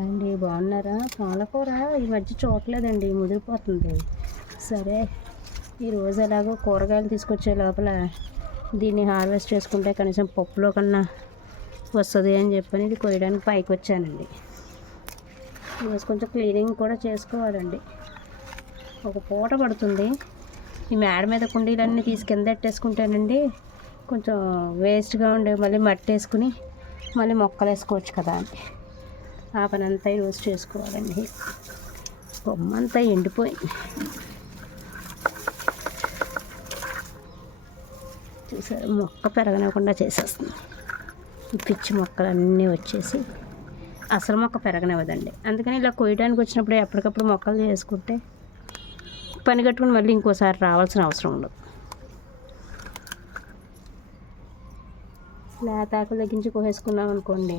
అండి బాగున్నారా? పాలకూర ఈ మధ్య చూడలేదండి, ముదిరిపోతుంది. సరే ఈరోజు ఎలాగో కూరగాయలు తీసుకొచ్చే లోపల దీన్ని హార్వెస్ట్ చేసుకుంటే కనీసం పప్పులో కన్నా వస్తుంది అని చెప్పని ఇది కొయ్యడానికి పైకి వచ్చానండి. ఈరోజు కొంచెం క్లీనింగ్ కూడా చేసుకోవాలండి. ఒక పూట పడుతుంది. ఈ మేడ మీద కుండీలన్నీ తీసి కింద పెట్టేసుకుంటానండి, కొంచెం వేస్ట్గా ఉండే మళ్ళీ మట్టి వేసుకుని మళ్ళీ మొక్కలు వేసుకోవచ్చు కదా అని ఆ పని అంతా ఈరోజు చేసుకోవాలండి. కొమ్మ అంతా ఎండిపోయింది చూసారు, మొక్క పెరగనివ్వకుండా చేసేస్తుంది. ఈ పిచ్చి మొక్కలన్నీ వచ్చేసి అసలు మొక్క పెరగనివ్వదండి. అందుకని ఇలా కొయ్యడానికి వచ్చినప్పుడు ఎప్పటికప్పుడు మొక్కలు చేసుకుంటే పని కట్టుకుని మళ్ళీ ఇంకోసారి రావాల్సిన అవసరం ఉండదు. లేతాకులు తగ్గించి కోసేసుకున్నాం అనుకోండి,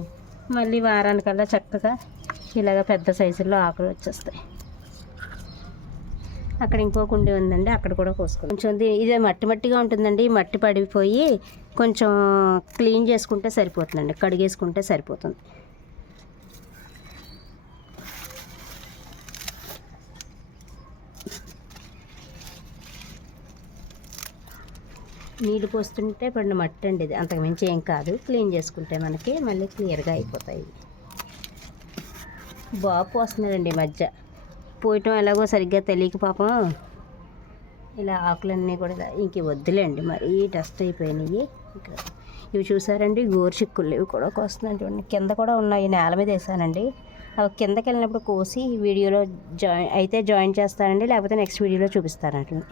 మళ్ళీ వారానికల్లా చక్కగా ఇలాగ పెద్ద సైజుల్లో ఆకులు వచ్చేస్తాయి. అక్కడ ఇంకో కుండీ ఉందండి, అక్కడ కూడా కోసుకోవాలి. కొంచెం ఇదే మట్టి మట్టిగా ఉంటుందండి, మట్టి పడిపోయి కొంచెం క్లీన్ చేసుకుంటే సరిపోతుందండి, కడిగేసుకుంటే సరిపోతుంది. నీళ్ళు పోస్తుంటే పడిన మట్టి అండి ఇది, అంతకుమించి ఏం కాదు. క్లీన్ చేసుకుంటే మనకి మళ్ళీ క్లియర్గా అయిపోతాయి. బాబు పోస్తున్నాడండి ఈ మధ్య, పోయటం ఎలాగో సరిగ్గా తెలియక పాపం ఇలా ఆకులన్నీ కూడా ఇంక వద్దులేండి, మరి డస్ట్ అయిపోయినాయి. ఇక్కడ ఇవి చూసారండి గోరుచిక్కుళ్ళు, ఇవి కూడా కోస్తున్నాను చూడండి. కింద కూడా ఉన్నాయి, నేల మీద వేసానండి. అవి కిందకి వెళ్ళినప్పుడు కోసి వీడియోలో జాయిన్ చేస్తానండి, లేకపోతే నెక్స్ట్ వీడియోలో చూపిస్తానండి.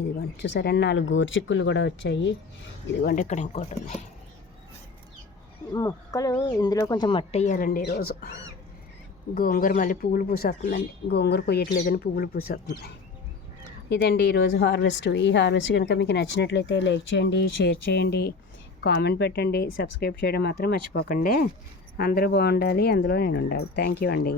ఇదిగోండి చూసారండి, 4 గోరుచిక్కులు కూడా వచ్చాయి. ఇదిగోండి ఇక్కడ ఇంకోటి ఉంది. మొక్కలు ఇందులో కొంచెం మట్టి వేయాలండి ఈరోజు. గోంగూర మళ్ళీ పువ్వులు పూసేస్తుందండి, గోంగూర కొయ్యట్లేదని పువ్వులు పూసేస్తుంది. ఇదండి ఈరోజు హార్వెస్ట్. ఈ హార్వెస్ట్ కనుక మీకు నచ్చినట్లయితే లైక్ చేయండి, షేర్ చేయండి, కామెంట్ పెట్టండి, సబ్స్క్రైబ్ చేయడం మాత్రం మర్చిపోకండి. అందరూ బాగుండాలి, అందులో నేను ఉండాలి. థ్యాంక్ యూ అండి.